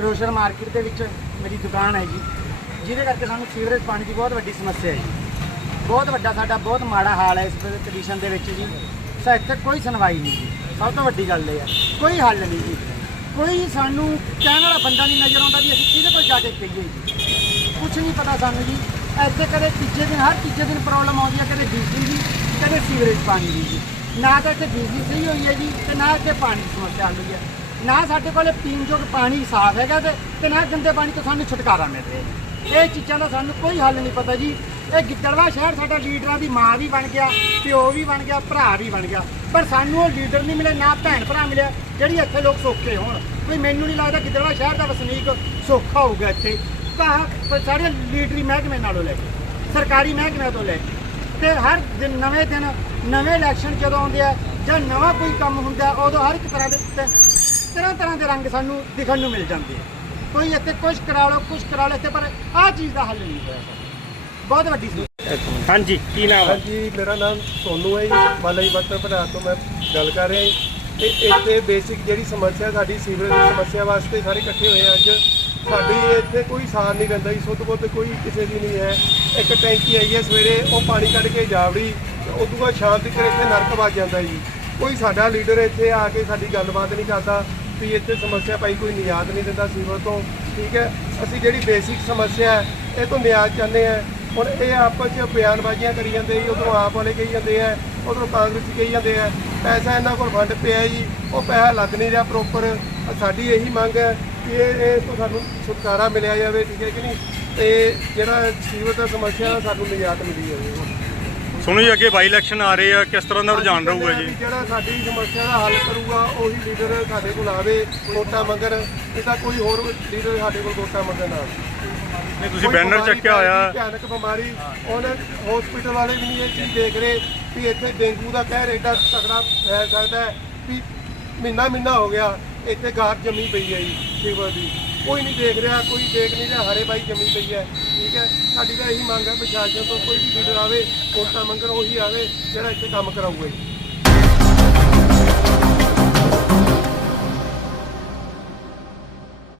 Social market ਦੇ ਵਿੱਚ ਮੇਰੀ ਦੁਕਾਨ ਹੈ ਜੀ। ਜਿਹਦੇ ਕਰਕੇ ਸਾਨੂੰ ਸੀਵਰੇਜ ਪਾਣੀ ਦੀ ਬਹੁਤ ਵੱਡੀ ਸਮੱਸਿਆ ਹੈ ਜੀ। ਬਹੁਤ ਵੱਡਾ ਸਾਡਾ ਬਹੁਤ ਮਾੜਾ ਹਾਲ ਹੈ ਇਸ ਕੰਡੀਸ਼ਨ ਦੇ ਵਿੱਚ ਜੀ। ਸਾ ਇੱਥੇ ਕੋਈ ਸੁਣਵਾਈ ਨਹੀਂ ਜੀ। ਸਭ ਤੋਂ ਵੱਡੀ ਗੱਲ ਇਹ ਹੈ। ਕੋਈ ਹੱਲ ਨਹੀਂ ਜੀ। ਕੋਈ ਸਾਨੂੰ ਕਹਿਣ ਵਾਲਾ ਬੰਦਾ ਨਹੀਂ ਨਜ਼ਰ ਆਉਂਦਾ ਵੀ ਅਸੀਂ ਕਿਹਦੇ ਕੋਲ ਜਾ ਕੇ ਕਹੀਏ ਜੀ। ਕੁਝ ਨਹੀਂ ਪਤਾ ਸਾਨੂੰ ਜੀ। ਇੱਥੇ ਕਦੇ ਤੀਜੇ ਦਿਨ, ਹਰ ਤੀਜੇ ਦਿਨ ਪ੍ਰੋਬਲਮ ਆਉਂਦੀ ਹੈ, ਕਦੇ ਬਿਜਲੀ ਦੀ, ਕਦੇ ਸੀਵਰੇਜ ਪਾਣੀ ਦੀ ਜੀ। ਨਾ ਤਾਂ ਇੱਥੇ ਬਿਜਲੀ ਸਹੀ ਹੋਈ ਹੈ ਜੀ ਤੇ ਨਾ ਇੱਥੇ ਪਾਣੀ ਦੀ ਸਮੱਸਿਆ ਹੱਲ ਹੋਈ ਹੈ। ਨਾ ਸਾਡੇ ਕੋਲ ਪੀਣ ਯੋਗ ਪਾਣੀ ਸਾਫ਼ ਹੈਗਾ ਤੇ ਤੇ ਨਾ ਗੰਦੇ ਪਾਣੀ ਤੋਂ ਸਾਨੂੰ ਛੁਟਕਾਰਾ ਮਿਲ ਰਿਹਾ ਇਹ ਚੀਜ਼ਾਂ ਦਾ ਸਾਨੂੰ ਕੋਈ ਹੱਲ ਨਹੀਂ ਪਤਾ ਜੀ। ਇਹ ਗਿੱਦੜਵਾ ਸ਼ਹਿਰ ਸਾਡਾ ਲੀਡਰਾਂ ਦੀ ਮਾਂ ਵੀ ਬਣ ਗਿਆ, ਪਿਓ ਵੀ ਬਣ ਗਿਆ, ਭਰਾ ਵੀ ਬਣ ਗਿਆ। ਪਰ ਸਾਨੂੰ ਉਹ ਲੀਡਰ ਨਹੀਂ ਮਿਲੇ ਨਾ ਭੈਣ ਭਰਾ ਮਿਲਿਆ, ਜਿਹੜੀ ਇੱਥੇ ਲੋਕ ਸੌਖੇ ਹੋਣ। ਕੋਈ ਮੈਨੂੰ ਨਹੀਂ ਲੱਗਦਾ ਗਿੱਦੜਵਾ ਸ਼ਹਿਰ ਦਾ ਵਸਨੀਕ ਸੌਖਾ ਹੋਊਗਾ ਇੱਥੇ। ਤਾਂ ਪਰ ਸਾਰੇ ਲੀਡਰੀ ਮਹਿਕਮੇ ਨਾਲੋਂ ਲੈ ਕੇ, ਸਰਕਾਰੀ ਮਹਿਕਮੇ ਤੋਂ ਲੈ ਕੇ। ਤੇ ਹਰ ਦਿਨ ਨਵੇਂ ਦਿਨ, ਨਵੇਂ ਇਲੈਕਸ਼ਨ ਜਦੋਂ ਆਉਂਦੇ ਆ ਜਾਂ ਨਵਾਂ ਕੋਈ ਕੰਮ ਹੁੰਦਾ, ਉਦੋਂ ਹਰ ਇੱਕ ਤਰ੍ਹਾਂ ਦੇ ਤਰ੍ਹਾਂ ਤਰ੍ਹਾਂ ਦੇ ਰੰਗ ਸਾਨੂੰ ਦਿਖਣ ਨੂੰ ਮਿਲ ਜਾਂਦੇ ਆ। ਕੋਈ ਇੱਥੇ ਕੁਝ ਕਰਾ ਲਓ ਕੁਝ ਕਰਾ ਲਓ ਇੱਥੇ ਪਰ ਆਹ ਚੀਜ਼ ਦਾ ਹੱਲ ਨਹੀਂ ਹੋਇਆ ਬਹੁਤ ਵੱਡੀ ਸਮੱਸਿਆ ਹਾਂਜੀ ਕੀ ਨਾਮ ਹੈ ਹਾਂਜੀ ਮੇਰਾ ਨਾਮ ਸੋਨੂ ਹੈ ਜੀ ਜੀ ਬੱਤਰ ਪਟਿਆਲਾ ਤੋਂ ਮੈਂ ਗੱਲ ਕਰ ਰਿਹਾ ਜੀ। ਤੇ ਇੱਥੇ ਬੇਸਿਕ ਜਿਹੜੀ ਸਮੱਸਿਆ ਸਾਡੀ ਸੀਵਰੇਜ ਦੀ ਸਮੱਸਿਆ ਵਾਸਤੇ ਸਾਰੇ ਇਕੱਠੇ ਹੋਏ ਆ ਅੱਜ। ਸਾਡੀ ਇੱਥੇ ਕੋਈ ਸਾਰ ਨਹੀਂ ਰਹਿੰਦਾ ਜੀ ਸੁੱਧ ਬੁੱਧ ਕੋਈ ਕਿਸੇ ਦੀ ਨਹੀਂ ਹੈ। ਇੱਕ ਟੈਂਕੀ ਆਈ ਹੈ ਸਵੇਰੇ ਉਹ ਪਾਣੀ ਕੱਢ ਕੇ ਜਾਵੜੀ ਉਸ ਤੋਂ ਬਾਅਦ ਸ਼ਾਮ ਤੱਕ ਇੱਥੇ ਨਰਕ ਵੱਜ ਜਾਂਦਾ ਜੀ। ਕੋਈ ਸਾਡਾ ਲੀਡਰ ਇੱਥੇ ਆ ਕੇ ਸਾਡੀ ਗੱਲਬਾਤ ਨਹੀਂ ਕਰਦਾ ਵੀ ਇੱਥੇ ਸਮੱਸਿਆ ਭਾਈ ਕੋਈ ਨਿਆਦ ਨਹੀਂ ਦਿੰਦਾ ਸੀਵਰ ਤੋਂ, ਠੀਕ ਹੈ? ਅਸੀਂ ਜਿਹੜੀ ਬੇਸਿਕ ਸਮੱਸਿਆ ਹੈ, ਇਹ ਤੋਂ ਨਿਯਾਦ ਚਾਹੁੰਦੇ ਆ ਹੁਣ ਇਹ ਆਪਸ ਵਿੱਚ ਬਿਆਨਬਾਜ਼ੀਆਂ ਕਰੀ ਜਾਂਦੇ ਜੀ, ਉਧਰੋਂ ਆਪ ਵਾਲੇ ਕਹੀ ਜਾਂਦੇ ਆ, ਉਧਰੋਂ ਕਾਂਗਰਸੀ ਕਹੀ ਜਾਂਦੇ ਆ, ਪੈਸਾ ਇਹਨਾਂ ਕੋਲ ਫੰਡ ਪਿਆ ਜੀ, ਉਹ ਪੈਸਾ ਲੱਗ ਨਹੀਂ ਰਿਹਾ ਪ੍ਰੋਪਰ ਸਾਡੀ ਇਹੀ ਮੰਗ ਹੈ ਕਿ ਇਹ ਤੋਂ ਸਾਨੂੰ ਛੁਟਕਾਰਾ ਮਿਲਿਆ ਜਾਵੇ, ਠੀਕ ਹੈ ਕਿ ਨਹੀਂ? ਤੇ ਜਿਹੜਾ ਸੀਵਰ ਦਾ ਸਮੱਸਿਆ, ਸਾਨੂੰ ਨਿਜਾਤ ਮਿਲੀ ਜਾਵੇ। ਸੁਣੋ ਜੀ ਅੱਗੇ ਬਾਈ ਇਲੈਕਸ਼ਨ ਆ ਰਹੇ ਆ ਕਿਸ ਤਰ੍ਹਾਂ ਦਾ ਰੁਝਾਨ ਰਹੂਗਾ ਜੀ? ਜਿਹੜਾ ਸਾਡੀ ਸਮੱਸਿਆ ਦਾ ਹੱਲ ਕਰੂਗਾ ਉਹੀ ਲੀਡਰ ਸਾਡੇ ਕੋਲ ਆਵੇ ਵੋਟਾਂ ਮੰਗਣ। ਇਹ ਤਾਂ ਕੋਈ ਹੋਰ ਲੀਡਰ ਸਾਡੇ ਕੋਲ ਵੋਟਾਂ ਮੰਗਣ ਨਾ ਨਹੀਂ ਤੁਸੀਂ ਬੈਨਰ ਚੱਕਿਆ ਹੋਇਆ। ਭਿਆਨਕ ਬਿਮਾਰੀ ਉਹਨੇ ਹਸਪੀਟਲ ਵਾਲੇ ਵੀ ਨਹੀਂ ਇਹ ਚੀਜ਼ ਦੇਖ ਰਹੇ ਵੀ ਇੱਥੇ ਡੇਂਗੂ ਦਾ ਕਹਿਰ ਐਡਾ ਤਕੜਾ ਫੈਲ ਸਕਦਾ ਹੈ ਵੀ ਮਹੀਨਾ ਮਹੀਨਾ ਹੋ ਗਿਆ ਇੱਥੇ ਗਾਰ ਜੰਮੀ ਪਈ ਹੈ ਜੀ ਫੀਵਰ ਦੀ। ਕੋਈ ਨਹੀਂ ਦੇਖ ਰਿਹਾ ਕੋਈ ਦੇਖ ਨਹੀਂ ਰਿਹਾ ਹਰੇ ਬਾਈ ਜੰਮੀ ਪਈ ਹੈ। ਠੀਕ ਹੈ। ਸਾਡੀ ਤਾਂ ਇਹੀ ਮੰਗ ਹੈ ਪ੍ਰਸ਼ਾਸਨ ਤੋਂ, ਕੋਈ ਵੀ ਲੀਡਰ ਆਵੇ, ਵੋਟਾਂ ਮੰਗਣ, ਉਹੀ ਆਵੇ ਜਿਹੜਾ ਇੱਥੇ ਕੰਮ ਕਰਾਊਗਾ ਜੀ।